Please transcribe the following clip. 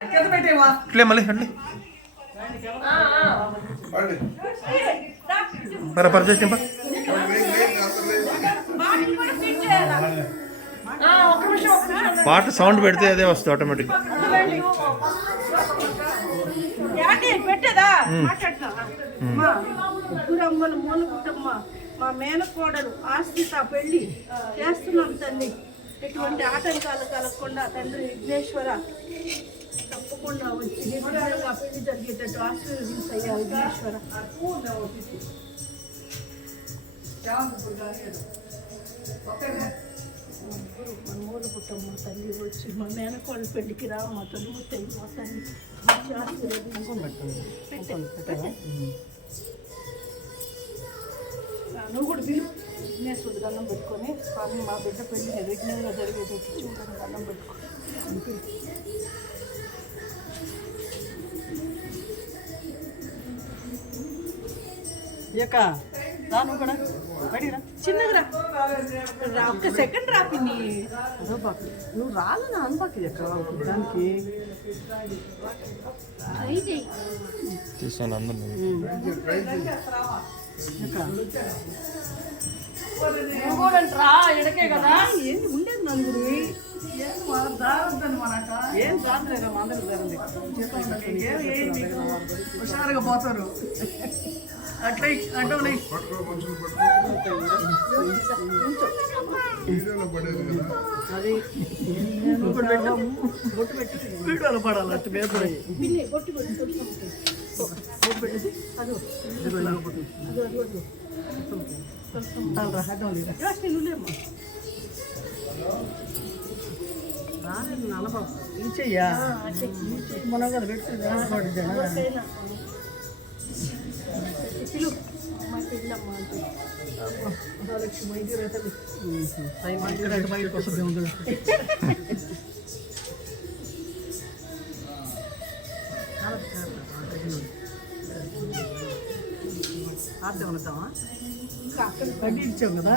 ఇట్లే మళ్ళీ అండి మరి పర్చేస్ నింప పాట సౌండ్ పెడితే అదే వస్తుంది ఆటోమేటిక్. పెట్టదా ముగ్గురమ్మల మూల కుటుంబ మా మేనకోడలు ఆశ్రిత పెళ్లి చేస్తున్నాం తండ్రి. ఎటువంటి ఆటంకాలు కలగకుండా తండ్రి విఘ్నేశ్వర తప్పకుండా వచ్చి నిర్భయంగా పెళ్లి జరిగేటట్టు ఆశీర్వదించయ్యా విఘ్నేశ్వర. మన మూల కుటుంబ తల్లి వచ్చి మా మేనకోళ్ళ పెళ్లికి రా, మా తల్లి తల్లి మా తల్లి నువ్వు కూడా పిలు విఘ్నేశ్వరుడు దండం పెట్టుకొని స్వామి మా బిడ్డ పెళ్లి నిర్విఘ్నంగా జరిగేటట్టు చూడని దండం పెట్టుకొని రాను కూడా అడిగిరా చిన్నగా రా, ఒక్క సెకండ్ రా పిన్ని. నువ్వు రాను నా అనుపాకి దానికి చూస్తాను అందరూ రా ఎడకే కదా ఏంటి ఉండేది నలుగురు ఏం రాదులేరా అందరూ హుషారుగా పోతారు. అట్లా అంటే వీడియోలో పడాలి అట్టు పేపర్ చెయ్యా మనం కదా పెట్టుకుంది మహాలక్ష్మి బయటకు వస్తుంది. అర్థం అవుతామా అక్కడ కడ్డీ ఇచ్చావు కదా.